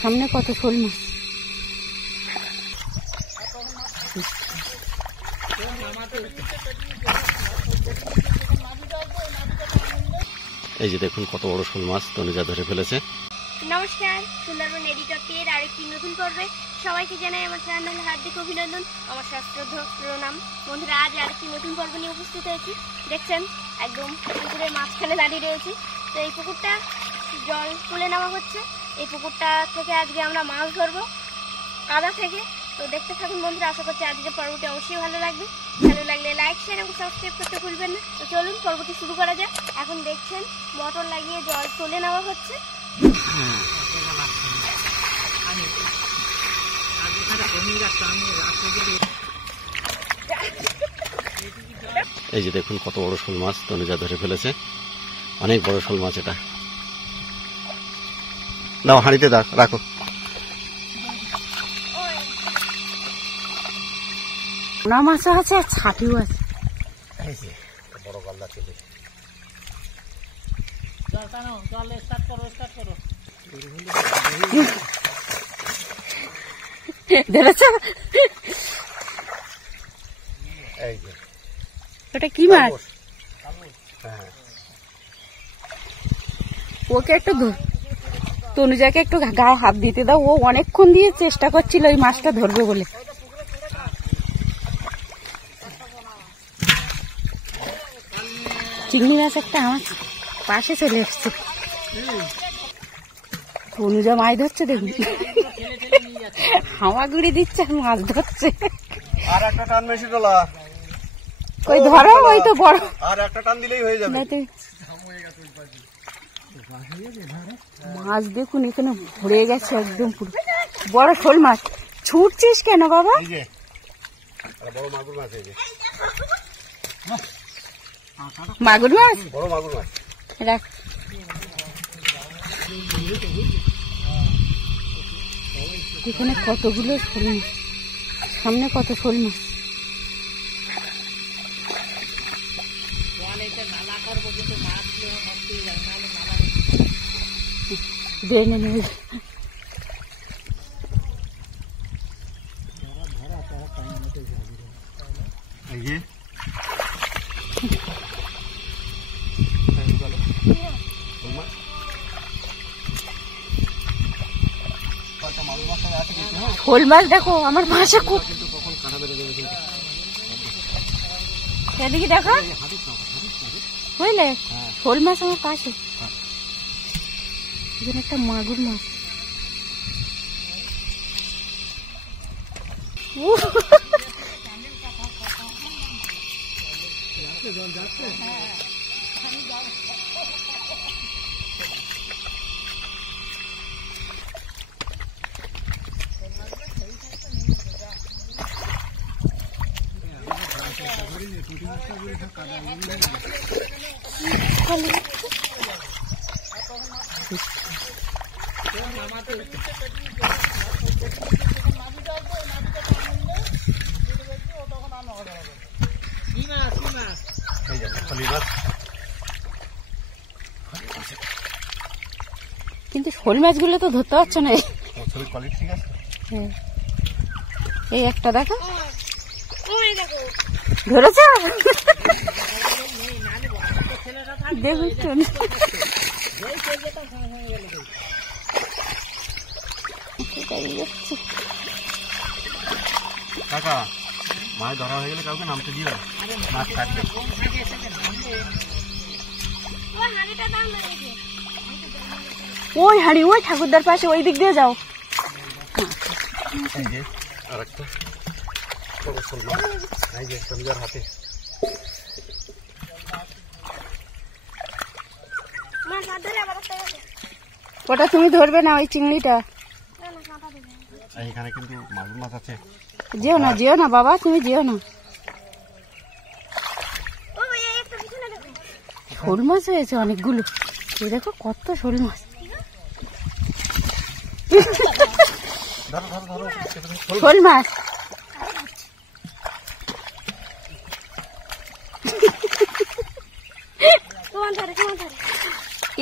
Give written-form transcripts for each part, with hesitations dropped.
সামনে কত শোল মাছ। এই যে দেখুন কত বড় শোল মাছ তনুজা ধরে ফেলেছে। নমস্কার, সুন্দরবন এডিটকের আরেকটি নতুন পর্বে সবাইকে জানাই আমার চ্যানেল হার্দিক অভিনন্দন, আমার শাস্ত্রধ প্রণাম। বন্ধুরা, আজ আরেকটি নতুন পর্ব নিয়ে উপস্থিত হয়েছি। দেখছেন একদম পুকুরের মাঝখানে দাঁড়িয়ে রয়েছি। তো এই পুকুরটা জল তুলে নেওয়া হচ্ছে। এই পুকুরটা থেকে আজকে আমরা মাছ ধরবো কাদা থেকে। তো দেখতে থাকুন বন্ধুরা, আশা করছি আজকের পর্বটি অবশ্যই ভালো লাগবে। ভালো লাগলে লাইক শেয়ার এবং সাবস্ক্রাইব করতে ভুলবেন না। তো চলুন পর্বটি শুরু করা যাক। এখন দেখছেন মোটর লাগিয়ে জল তুলে নেওয়া হচ্ছে। এই যে দেখুন কত বড় শোল মাছ তনুজা ধরে ফেলেছে। অনেক বড় শোল মাছ এটা। দাও হাঁড়িতে দাও, রাখো। পোনা মাছও আছে আর ছাটিও আছে। বড় গলদা চলে ধরেছ? ওটা কি মাছ? ওকে একটু তনুজাকে একটু গায়ে হাত দিতে দাও। ও অনেকক্ষণ দিয়ে চেষ্টা করছিল ওই মাছটা ধরবে বলে। চিংড়ি মাছ একটা আমার পাশে চলে এসছে। তনুজা মাছ ধরছে, দেখুন হামাগুড়ি দিচ্ছে আর মাছ ধরছে। আর একটা টান বেশি তোলা। ওই ধরো, ওই তো বড়। আর একটা টান দিলেই হয়ে যাবে। মাছ দেখুন এখানে ভরে গেছে একদম পুরো। বড় শোল মাছ। ছুটছিস কেন বাবা? বড় মাগুর মাছ। এই যে মাগুর মাছ, বড় মাগুর মাছ। রাখ। এখানে কতগুলো শোল মাছ, সামনে কত শোল মাছ। শোল মাছ দেখো আমার পাশে খুব। এদিকে দেখো, বুঝলে শোল মাছ আমার পাশে। এখানে একটা মাগুর মাছ। কিন্তু শোল মাছগুলো তো ধরতে পারছো না। এই একটা দেখো, ধরেছ? দেখুন কাকা, মাছ ধরা হয়ে গেলে কাউকে নামতে দিও, মাছ কাটবে। ওই হাঁড়ি ওই ঠাকুরদার পাশে, ওই দিক দিয়ে যাও। আরেকটা হাতে। ওটা তুমি ধরবে না, ওই চিংড়িটা। এখানে কিন্তু মাগুর মাছ আছে। যেও না, যেও না বাবা, তুমি যেও না। শোল মাছ হয়েছে অনেকগুলো। এই দেখো কত শোল মাছ। শোল মাছ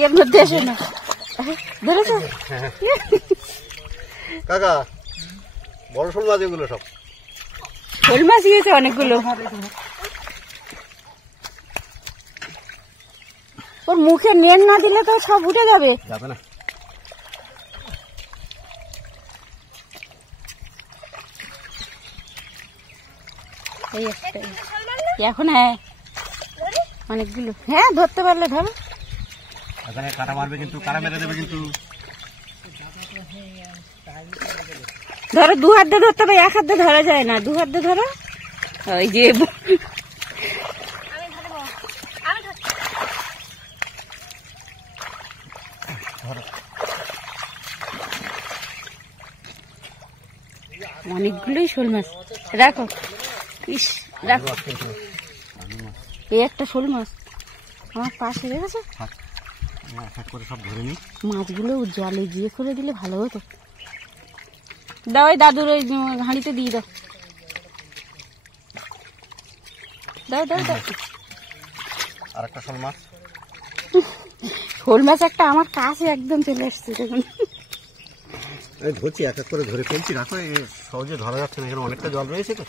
এর মধ্যে আসে না, ধরেছো? কাকা বড় শোল মাছ এগুলো সব। শোল মাছ গিয়েছে অনেকগুলো। ওর মুখে নেন না দিলে তো সব উঠে যাবে। যাবে না। এই একটা এখন, হ্যাঁ অনেকগুলো। হ্যাঁ ধরতে পারলে ধরো। এখানে কাটা মারবে কিন্তু, কাটা মেরে দেবে কিন্তু। ধরো দু হাত দিয়ে ধরতে হবে, এক হাত দিয়ে ধরা যায় না। দু হাত দিয়ে ধরো। ওই যে অনেকগুলোই শোল মাছ। রাখো, ইস রাখো। এই একটা শোল মাছ আমার পাশে রেখেছে। সব ধরে নি মাছগুলো জলে দিয়ে করে দিলে ভালো হতো। দাও ওই দাদুর ওই হাঁড়িতে দিয়ে দাও। দাও দাও দাও। আর একটা শোল মাছ। শোল মাছ একটা আমার কাছে একদম চলে আসছে দেখুন। ধরছি, এক এক করে ধরে ফেলছি। রাখো, সহজে ধরা যাচ্ছে না, এখানে অনেকটা জল রয়েছে তো।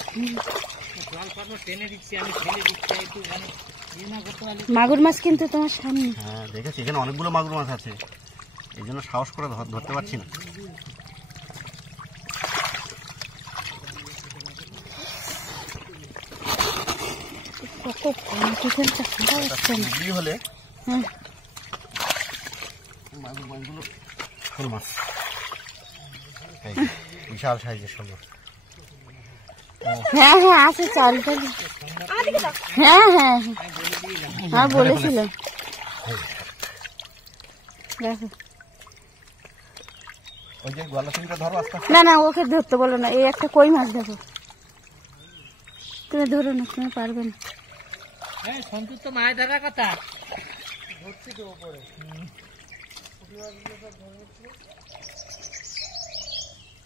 মাগুর মাছ কিন্তু তোমার সামনে। হ্যাঁ দেখেছি, এখানে অনেকগুলো মাগুর মাছ আছে, এই জন্য সাহস করে ধরতে পারছি না। হলে মাগুর মাছগুলো শোল মাছ, বিশাল সাইজের শোল মাছ। হ্যাঁ হ্যাঁ আছে, চাল চাল। হ্যাঁ হ্যাঁ হ্যাঁ বলেছিল। দেখো ওই যে গলা চিংড়িটা ধরো আস্তে। না না ওকে ধরতে বলো না। এই একটা কই মাছ দেখো, তুমি ধরো না, তুমি পারবে না। সন্তুর তো মাছ ধরার কথা।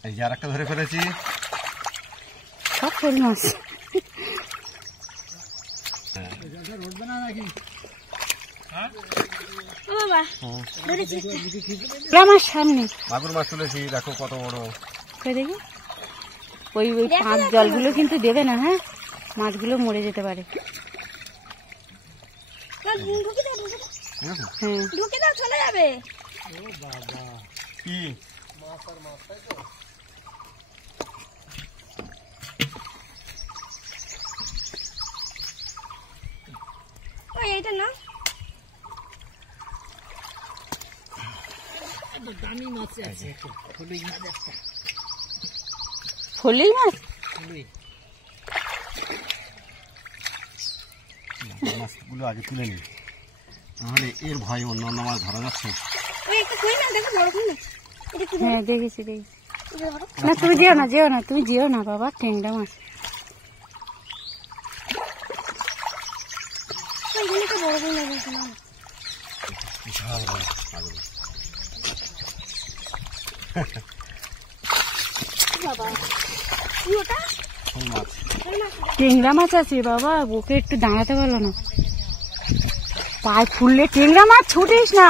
এই যে আর একটা ধরে ফেলেছি। সব শোল মাছ। আমার সামনে মাগুর মাছ তুলেছি, দেখো কত বড়। দেখি ওই ওই পাঁচ জলগুলো কিন্তু দেবে না। হ্যাঁ মাছগুলো মরে যেতে পারে। হ্যাঁ ঢুকে দাও, চলে যাবে। কি ওই এইটা না, দামি মাছ আছে। ফলুই মাছ একটা। ফলুই মাছ। মাছগুলো আগে তুলে নিই, নাহলে এর ভয়ে অন্য অন্য মাছ ধরা যাচ্ছে। ওই একটা কই না, দেখো বড় কই না। এটা কি হ্যাঁ দেখেছি দেখেছি। না তুমি যেও না, যেও না, তুমি যেও না বাবা। ট্যাংরা মাছ। ওইখানে তো বড় কই না, দেখো না। বিশাল বড় মাগুর মাছ। বাবা কি ওটা? শোল মাছ। ট্যাংরা মাছ আছে বাবা, ওকে একটু দাঁড়াতে পারলো না। পায়ে ফুললে ট্যাংরা মাছ, ছুটিস না।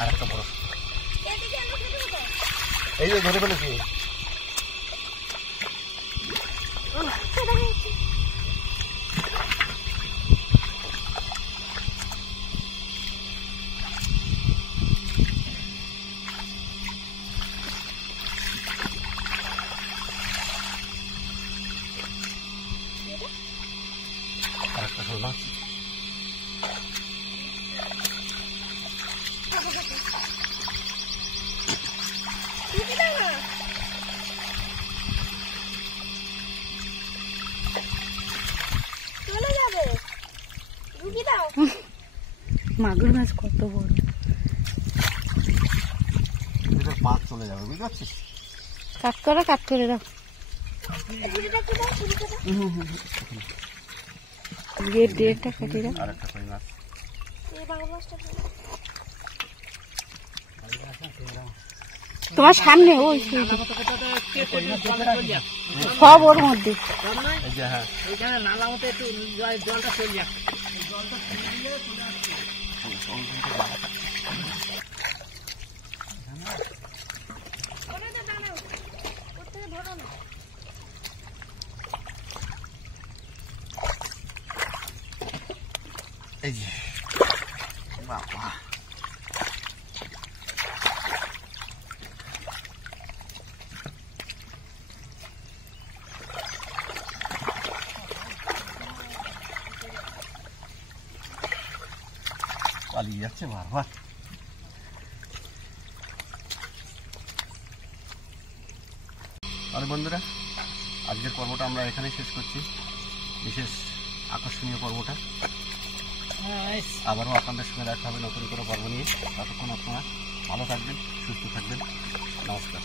আর একটা বড়, এই যে ধরে ফেলেছি। আর একটা শোল মাছ। ঢুকে দাও না, চলে যাবে। ঢুকে দাও। মাগুর মাছ কত বড়। মাছ চলে যাবে, বুঝতে পারছিস। কাট করে দাও। ডেটটা কাটি দাও। আর একটা কই মাছ। তোমার সামনে ওই সব ওর মধ্যে। এই যে হ্যাঁ, ওইখানে নালা মতো একটু জলটা চলে যাক। এই যে বাবা, পালিয়ে যাচ্ছে বারবার। আর বন্ধুরা, আজকের পর্বটা আমরা এখানে শেষ করছি, বিশেষ আকর্ষণীয় পর্বটা। আবারও আপনাদের সঙ্গে দেখা হবে নতুন কোনো পর্ব নিয়ে। ততক্ষণ আপনারা ভালো থাকবেন, সুস্থ থাকবেন। নমস্কার।